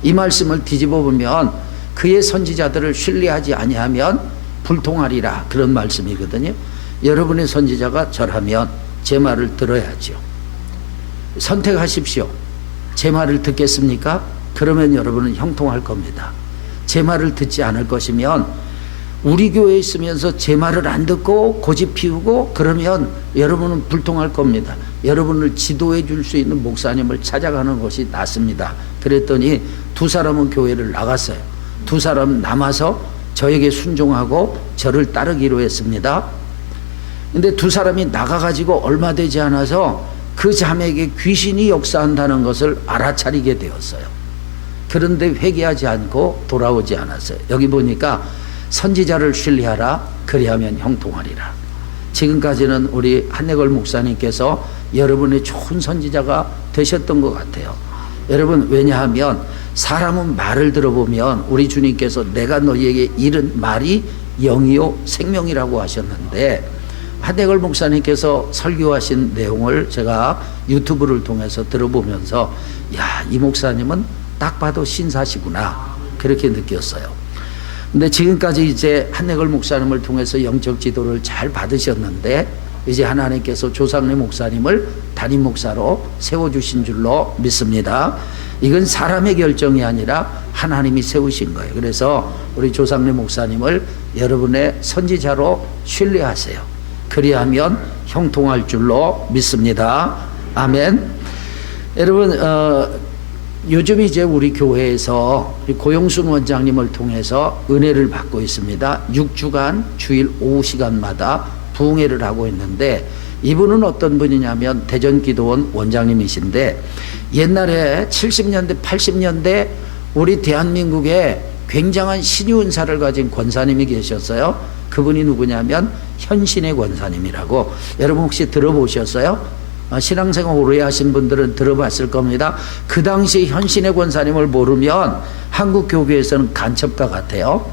이 말씀을 뒤집어 보면 그의 선지자들을 신뢰하지 아니하면 불통하리라 그런 말씀이거든요. 여러분의 선지자가 저라면 제 말을 들어야죠. 선택하십시오. 제 말을 듣겠습니까? 그러면 여러분은 형통할 겁니다. 제 말을 듣지 않을 것이면 우리 교회에 있으면서 제 말을 안 듣고 고집 피우고 그러면 여러분은 불통할 겁니다. 여러분을 지도해 줄 수 있는 목사님을 찾아가는 것이 낫습니다. 그랬더니 두 사람은 교회를 나갔어요. 두 사람 남아서 저에게 순종하고 저를 따르기로 했습니다. 근데 두 사람이 나가가지고 얼마 되지 않아서 그 자매에게 귀신이 역사한다는 것을 알아차리게 되었어요. 그런데 회개하지 않고 돌아오지 않았어요. 여기 보니까 선지자를 신뢰하라, 그리하면 형통하리라. 지금까지는 우리 한내걸 목사님께서 여러분의 좋은 선지자가 되셨던 것 같아요. 여러분, 왜냐하면 사람은 말을 들어보면 우리 주님께서 내가 너희에게 이른 말이 영이요 생명이라고 하셨는데, 한내걸 목사님께서 설교하신 내용을 제가 유튜브를 통해서 들어보면서 야, 이 목사님은 딱 봐도 신사시구나, 그렇게 느꼈어요. 근데 지금까지 이제 한내걸 목사님을 통해서 영적 지도를 잘 받으셨는데, 이제 하나님께서 조상래 목사님을 담임 목사로 세워주신 줄로 믿습니다. 이건 사람의 결정이 아니라 하나님이 세우신 거예요. 그래서 우리 조상래 목사님을 여러분의 선지자로 신뢰하세요. 그리하면 형통할 줄로 믿습니다. 아멘. 여러분, 요즘 이제 우리 교회에서 고용순 원장님을 통해서 은혜를 받고 있습니다. 6주간 주일 오후 시간마다 부흥회를 하고 있는데, 이분은 어떤 분이냐면 대전기도원 원장님이신데, 옛날에 70년대 80년대 우리 대한민국에 굉장한 신유은사를 가진 권사님이 계셨어요. 그분이 누구냐면 현신의 권사님이라고, 여러분 혹시 들어보셨어요? 신앙생활 오래 하신 분들은 들어봤을 겁니다. 그 당시 현신의 권사님을 모르면 한국 교회에서는 간첩가 같아요.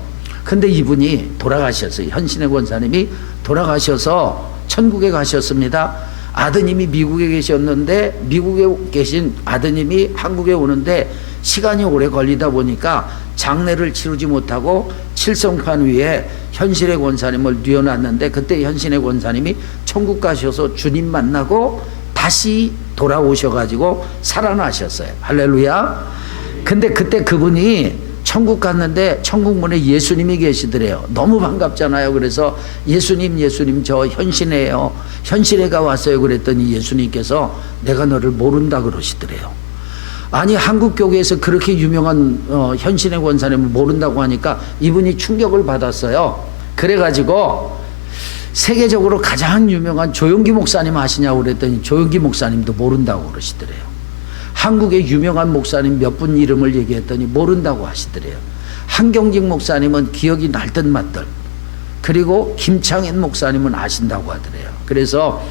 근데 이분이 돌아가셨어요. 현신의 권사님이 돌아가셔서 천국에 가셨습니다. 아드님이 미국에 계셨는데, 미국에 계신 아드님이 한국에 오는데 시간이 오래 걸리다 보니까 장례를 치르지 못하고 칠성판 위에 현신의 권사님을 뉘어놨는데, 그때 현신의 권사님이 천국 가셔서 주님 만나고 다시 돌아오셔가지고 살아나셨어요. 할렐루야. 근데 그때 그분이 천국 갔는데 천국 문에 예수님이 계시더래요. 너무 반갑잖아요. 그래서 예수님 저 현신애예요. 현신애가 왔어요. 그랬더니 예수님께서 내가 너를 모른다 그러시더래요. 아니, 한국 교회에서 그렇게 유명한 현신의 권사님을 모른다고 하니까 이분이 충격을 받았어요. 그래가지고 세계적으로 가장 유명한 조용기 목사님 아시냐고 그랬더니 조용기 목사님도 모른다고 그러시더래요. 한국의 유명한 목사님 몇 분 이름을 얘기했더니 모른다고 하시더래요. 한경직 목사님은 기억이 날 듯 말 듯, 그리고 김창현 목사님은 아신다고 하더래요. 그래서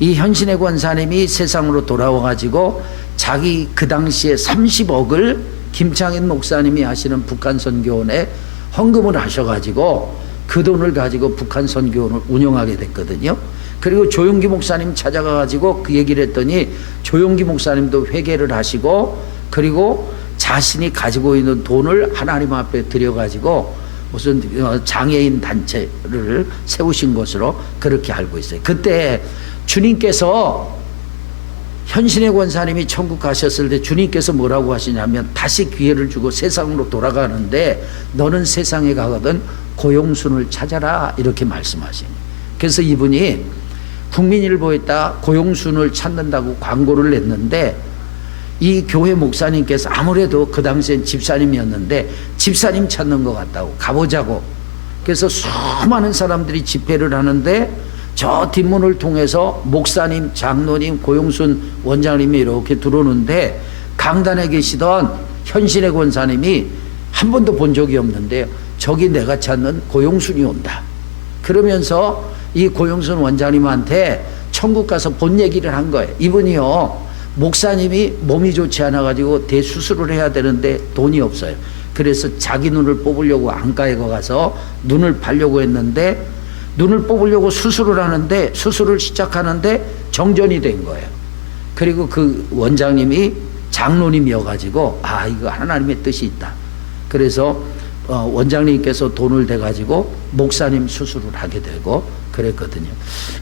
이 현신의 권사님이 세상으로 돌아와가지고 자기 그 당시에 30억을 김창현 목사님이 하시는 북한 선교원에 헌금을 하셔가지고 그 돈을 가지고 북한 선교원을 운영하게 됐거든요. 그리고 조용기 목사님 찾아가가지고 그 얘기를 했더니 조용기 목사님도 회개를 하시고, 그리고 자신이 가지고 있는 돈을 하나님 앞에 드려가지고 무슨 장애인 단체를 세우신 것으로 그렇게 알고 있어요. 그때 주님께서 현신의 권사님이 천국 가셨을 때 주님께서 뭐라고 하시냐면 다시 기회를 주고 세상으로 돌아가는데 너는 세상에 가거든 고용순을 찾아라, 이렇게 말씀하시니. 그래서 이분이 국민일보에다 고용순을 찾는다고 광고를 냈는데, 이 교회 목사님께서 아무래도 그 당시엔 집사님이었는데 집사님 찾는 것 같다고 가보자고. 그래서 수많은 사람들이 집회를 하는데 저 뒷문을 통해서 목사님, 장로님, 고용순 원장님이 이렇게 들어오는데, 강단에 계시던 현신의 권사님이 한 번도 본 적이 없는데 저기 내가 찾는 고용순이 온다. 그러면서 이 고용순 원장님한테 천국 가서 본 얘기를 한 거예요. 이분이요, 목사님이 몸이 좋지 않아 가지고 대수술을 해야 되는데 돈이 없어요. 그래서 자기 눈을 뽑으려고 안과에 가서 눈을 팔려고 했는데, 눈을 뽑으려고 수술을 하는데 수술을 시작하는데 정전이 된 거예요. 그리고 그 원장님이 장로님이어가지고 아, 이거 하나님의 뜻이 있다. 그래서 원장님께서 돈을 대가지고 목사님 수술을 하게 되고 그랬거든요.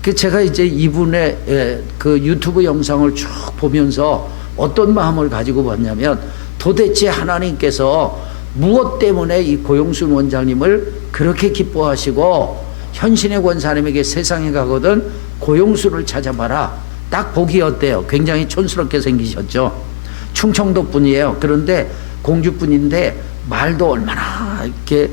그 제가 이제 이분의 그 유튜브 영상을 쭉 보면서 어떤 마음을 가지고 봤냐면, 도대체 하나님께서 무엇 때문에 이 고용순 원장님을 그렇게 기뻐하시고 현신의 권사님에게 세상에 가거든 고용순을 찾아봐라, 딱 보기 어때요? 굉장히 촌스럽게 생기셨죠? 충청도 분이에요. 그런데 공주분인데 말도 얼마나 이렇게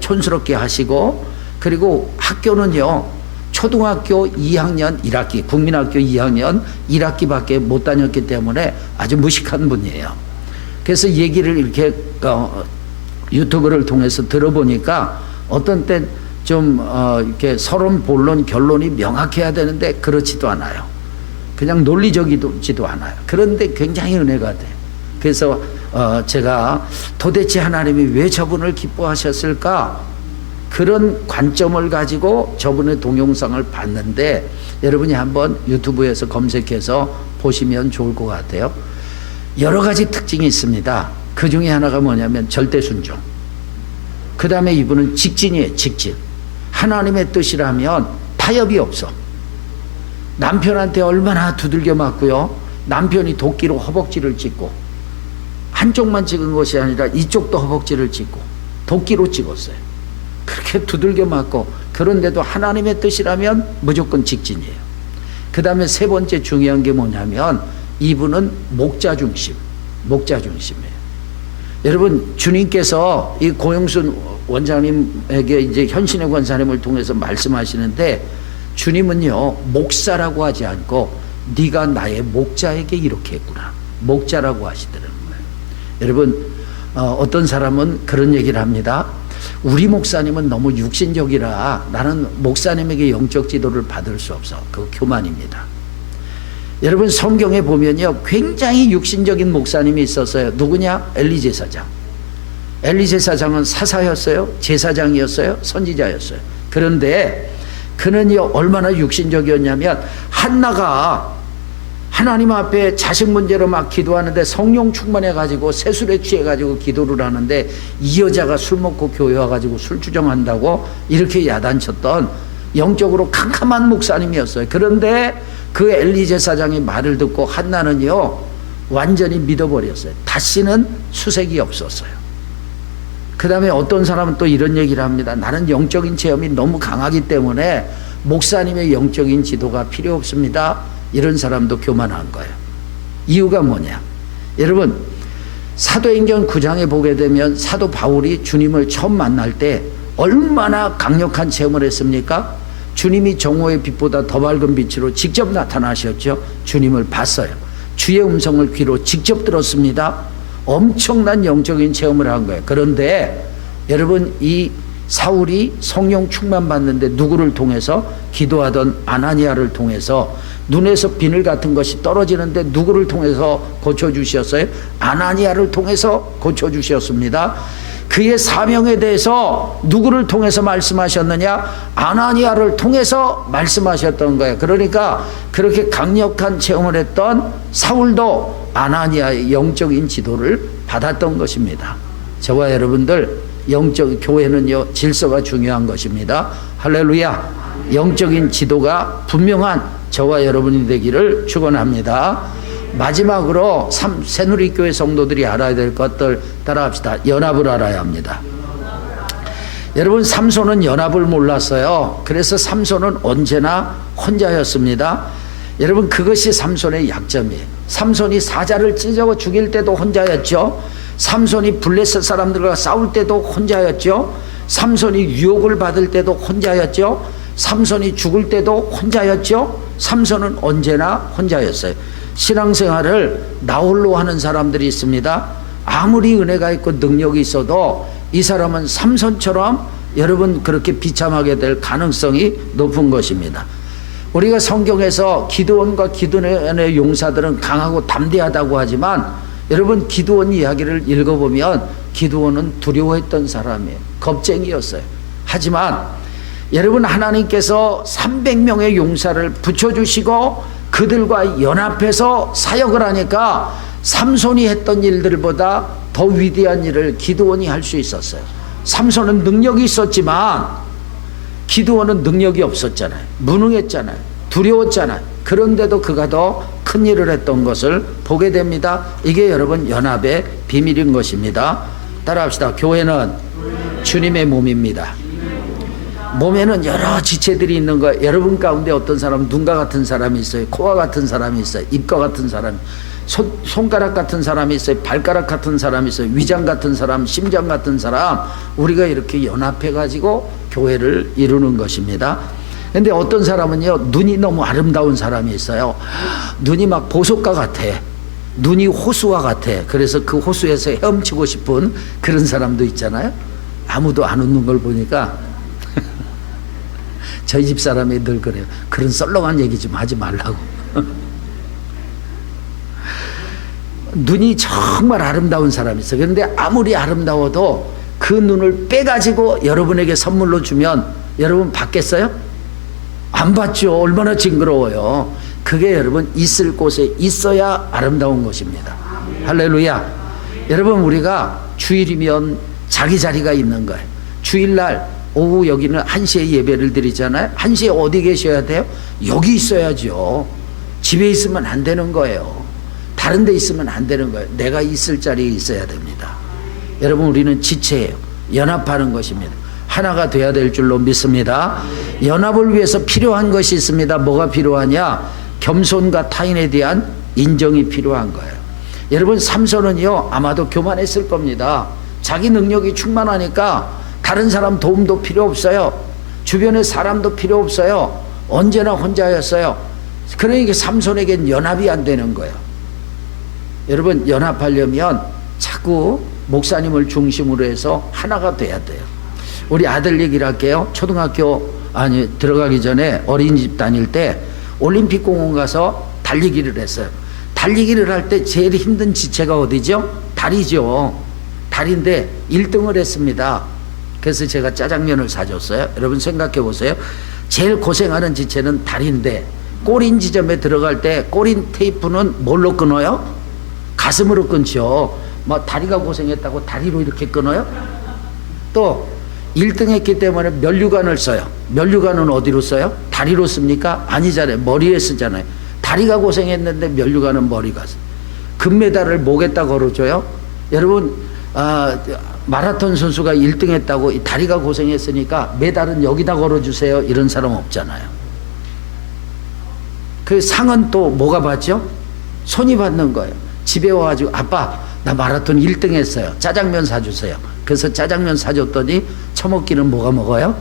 촌스럽게 하시고, 그리고 학교는요, 초등학교 2학년 1학기, 국민학교 2학년 1학기밖에 못 다녔기 때문에 아주 무식한 분이에요. 그래서 얘기를 이렇게 유튜브를 통해서 들어보니까 어떤 때 좀 이렇게 서론, 본론, 결론이 명확해야 되는데 그렇지도 않아요. 그냥 논리적이지도 않아요. 그런데 굉장히 은혜가 돼요. 그래서 제가 도대체 하나님이 왜 저분을 기뻐하셨을까? 그런 관점을 가지고 저분의 동영상을 봤는데, 여러분이 한번 유튜브에서 검색해서 보시면 좋을 것 같아요. 여러 가지 특징이 있습니다. 그 중에 하나가 뭐냐면 절대 순종. 그 다음에 이분은 직진이에요. 직진. 하나님의 뜻이라면 타협이 없어. 남편한테 얼마나 두들겨 맞고요. 남편이 도끼로 허벅지를 찢고, 한쪽만 찍은 것이 아니라 이쪽도 허벅지를 찢고 도끼로 찍었어요. 그렇게 두들겨 맞고, 그런데도 하나님의 뜻이라면 무조건 직진이에요. 그 다음에 세 번째 중요한 게 뭐냐면 이분은 목자 중심, 목자 중심이에요. 여러분, 주님께서 이 고영순 원장님에게 이제 현신의 권사님을 통해서 말씀하시는데, 주님은요, 목사라고 하지 않고 네가 나의 목자에게 이렇게 했구나, 목자라고 하시더라는 거예요. 여러분, 어떤 사람은 그런 얘기를 합니다. 우리 목사님은 너무 육신적이라 나는 목사님에게 영적 지도를 받을 수 없어. 그거 교만입니다. 여러분, 성경에 보면요, 굉장히 육신적인 목사님이 있었어요. 누구냐? 엘리 제사장. 엘리 제사장은 사사였어요? 제사장이었어요? 선지자였어요? 그런데 그는요, 얼마나 육신적이었냐면, 한나가 하나님 앞에 자식 문제로 막 기도하는데 성령 충만해가지고 세술에 취해가지고 기도를 하는데, 이 여자가 술 먹고 교회 와가지고 술 주정한다고 이렇게 야단쳤던 영적으로 캄캄한 목사님이었어요. 그런데 그 엘리 제사장의 말을 듣고 한나는요, 완전히 믿어버렸어요. 다시는 수색이 없었어요. 그 다음에 어떤 사람은 또 이런 얘기를 합니다. 나는 영적인 체험이 너무 강하기 때문에 목사님의 영적인 지도가 필요 없습니다. 이런 사람도 교만한 거예요. 이유가 뭐냐? 여러분, 사도행전 9장에 보게 되면 사도 바울이 주님을 처음 만날 때 얼마나 강력한 체험을 했습니까? 주님이 정오의 빛보다 더 밝은 빛으로 직접 나타나셨죠. 주님을 봤어요. 주의 음성을 귀로 직접 들었습니다. 엄청난 영적인 체험을 한 거예요. 그런데 여러분, 이 사울이 성령 충만 받는데 누구를 통해서? 기도하던 아나니아를 통해서 눈에서 비늘 같은 것이 떨어지는데 누구를 통해서 고쳐주셨어요? 아나니아를 통해서 고쳐주셨습니다. 그의 사명에 대해서 누구를 통해서 말씀하셨느냐? 아나니아를 통해서 말씀하셨던 거예요. 그러니까 그렇게 강력한 체험을 했던 사울도 아나니아의 영적인 지도를 받았던 것입니다. 저와 여러분들, 영적 교회는요, 질서가 중요한 것입니다. 할렐루야. 영적인 지도가 분명한 저와 여러분이 되기를 축원합니다. 마지막으로 새누리교회 성도들이 알아야 될 것들 따라합시다. 연합을 알아야 합니다. 여러분, 삼손은 연합을 몰랐어요. 그래서 삼손은 언제나 혼자였습니다. 여러분, 그것이 삼손의 약점이에요. 삼손이 사자를 찢어 죽일 때도 혼자였죠. 삼손이 블레셋 사람들과 싸울 때도 혼자였죠. 삼손이 유혹을 받을 때도 혼자였죠. 삼손이 죽을 때도 혼자였죠. 삼손은 언제나 혼자였어요. 신앙생활을 나홀로 하는 사람들이 있습니다. 아무리 은혜가 있고 능력이 있어도 이 사람은 삼손처럼 여러분 그렇게 비참하게 될 가능성이 높은 것입니다. 우리가 성경에서 기드온과 기드온의 용사들은 강하고 담대하다고 하지만, 여러분, 기드온 이야기를 읽어보면 기드온은 두려워했던 사람이에요. 겁쟁이였어요. 하지만 여러분, 하나님께서 300명의 용사를 붙여주시고 그들과 연합해서 사역을 하니까 삼손이 했던 일들보다 더 위대한 일을 기드온이 할 수 있었어요. 삼손은 능력이 있었지만 기드온은 능력이 없었잖아요. 무능했잖아요. 두려웠잖아요. 그런데도 그가 더 큰 일을 했던 것을 보게 됩니다. 이게 여러분 연합의 비밀인 것입니다. 따라합시다. 교회는 주님의 몸입니다. 몸에는 여러 지체들이 있는 거예요. 여러분 가운데 어떤 사람은 눈과 같은 사람이 있어요. 코와 같은 사람이 있어요. 입과 같은 사람이, 손가락 같은 사람이 있어요. 발가락 같은 사람이 있어요. 위장 같은 사람, 심장 같은 사람. 우리가 이렇게 연합해 가지고 교회를 이루는 것입니다. 근데 어떤 사람은요, 눈이 너무 아름다운 사람이 있어요. 눈이 막 보석과 같아. 눈이 호수와 같아. 그래서 그 호수에서 헤엄치고 싶은 그런 사람도 있잖아요. 아무도 안 웃는 걸 보니까 저희 집 사람이 늘 그래요. 그런 썰렁한 얘기 좀 하지 말라고. 눈이 정말 아름다운 사람이 있어요. 그런데 아무리 아름다워도 그 눈을 빼가지고 여러분에게 선물로 주면 여러분 받겠어요? 안 받죠. 얼마나 징그러워요. 그게 여러분 있을 곳에 있어야 아름다운 것입니다. 할렐루야. 여러분, 우리가 주일이면 자기 자리가 있는 거예요. 주일날 오후 여기는 1시에 예배를 드리잖아요. 1시에 어디 계셔야 돼요? 여기 있어야죠. 집에 있으면 안 되는 거예요. 다른 데 있으면 안 되는 거예요. 내가 있을 자리에 있어야 됩니다. 여러분, 우리는 지체예요. 연합하는 것입니다. 하나가 돼야 될 줄로 믿습니다. 연합을 위해서 필요한 것이 있습니다. 뭐가 필요하냐? 겸손과 타인에 대한 인정이 필요한 거예요. 여러분, 삼손은요 아마도 교만했을 겁니다. 자기 능력이 충만하니까 다른 사람 도움도 필요 없어요. 주변에 사람도 필요 없어요. 언제나 혼자였어요. 그러니까 삼손에겐 연합이 안 되는 거예요. 여러분, 연합하려면 자꾸 목사님을 중심으로 해서 하나가 돼야 돼요. 우리 아들 얘기를 할게요. 초등학교 들어가기 전에 어린이집 다닐 때 올림픽 공원 가서 달리기를 했어요. 달리기를 할 때 제일 힘든 지체가 어디죠? 다리죠. 다리인데 1등을 했습니다. 그래서 제가 짜장면을 사줬어요. 여러분 생각해 보세요. 제일 고생하는 지체는 다리인데 꼬린 지점에 들어갈 때 꼬린 테이프는 뭘로 끊어요? 가슴으로 끊죠. 뭐 다리가 고생했다고 다리로 이렇게 끊어요? 또 1등 했기 때문에 면류관을 써요. 면류관은 어디로 써요? 다리로 씁니까? 아니잖아요. 머리에 쓰잖아요. 다리가 고생했는데 면류관은 머리가 써요. 금메달을 목에다 걸어줘요. 여러분, 마라톤 선수가 1등 했다고 다리가 고생했으니까 메달은 여기다 걸어주세요. 이런 사람 없잖아요. 그 상은 또 뭐가 받죠? 손이 받는 거예요. 집에 와가지고 아빠 나 마라톤 1등 했어요. 짜장면 사주세요. 그래서 짜장면 사줬더니 처먹기는 뭐가 먹어요?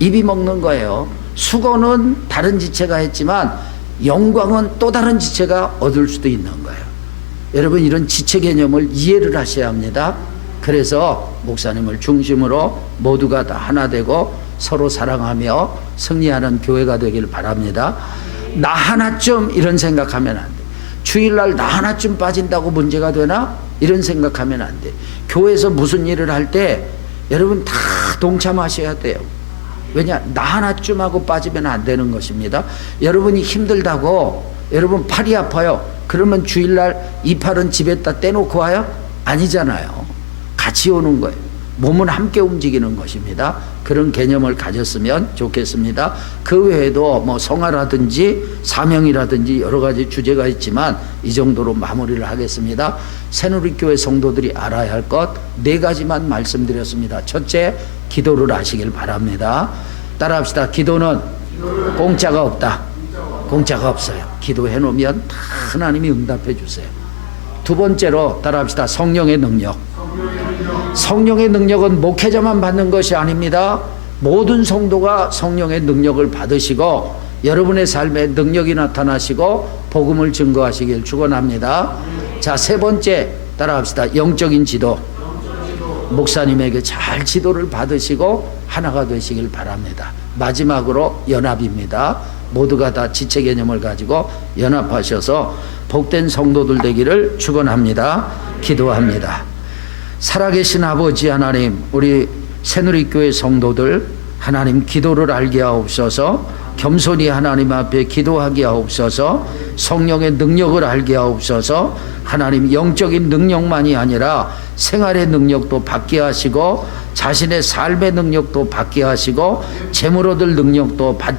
입이 먹는 거예요. 수고는 다른 지체가 했지만 영광은 또 다른 지체가 얻을 수도 있는 거예요. 여러분, 이런 지체 개념을 이해를 하셔야 합니다. 그래서 목사님을 중심으로 모두가 다 하나 되고 서로 사랑하며 승리하는 교회가 되길 바랍니다. 나 하나쯤 이런 생각하면 안 돼. 주일날 나 하나쯤 빠진다고 문제가 되나? 이런 생각하면 안 돼. 교회에서 무슨 일을 할 때 여러분 다 동참하셔야 돼요. 왜냐? 나 하나쯤 하고 빠지면 안 되는 것입니다. 여러분이 힘들다고 여러분 팔이 아파요. 그러면 주일날 이 팔은 집에다 떼놓고 와요? 아니잖아요. 같이 오는 거예요. 몸은 함께 움직이는 것입니다. 그런 개념을 가졌으면 좋겠습니다. 그 외에도 뭐 성화라든지 사명이라든지 여러 가지 주제가 있지만 이 정도로 마무리를 하겠습니다. 새누리교회 성도들이 알아야 할 것 4가지만 말씀드렸습니다. 첫째, 기도를 하시길 바랍니다. 따라합시다. 기도는 공짜가 없다. 공짜가 없어요. 기도해 놓으면 다 하나님이 응답해 주세요. 두 번째로 따라합시다. 성령의 능력. 성령의 능력은 목회자만 받는 것이 아닙니다. 모든 성도가 성령의 능력을 받으시고 여러분의 삶에 능력이 나타나시고 복음을 증거하시길 축원합니다. 자, 세 번째 따라합시다. 영적인 지도. 목사님에게 잘 지도를 받으시고 하나가 되시길 바랍니다. 마지막으로 연합입니다. 모두가 다 지체 개념을 가지고 연합하셔서 복된 성도들 되기를 축원합니다. 기도합니다. 살아계신 아버지 하나님, 우리 새누리교회 성도들 하나님 기도를 알게 하옵소서. 겸손히 하나님 앞에 기도하게 하옵소서. 성령의 능력을 알게 하옵소서. 하나님 영적인 능력만이 아니라 생활의 능력도 받게 하시고 자신의 삶의 능력도 받게 하시고 재물 얻을 능력도 받게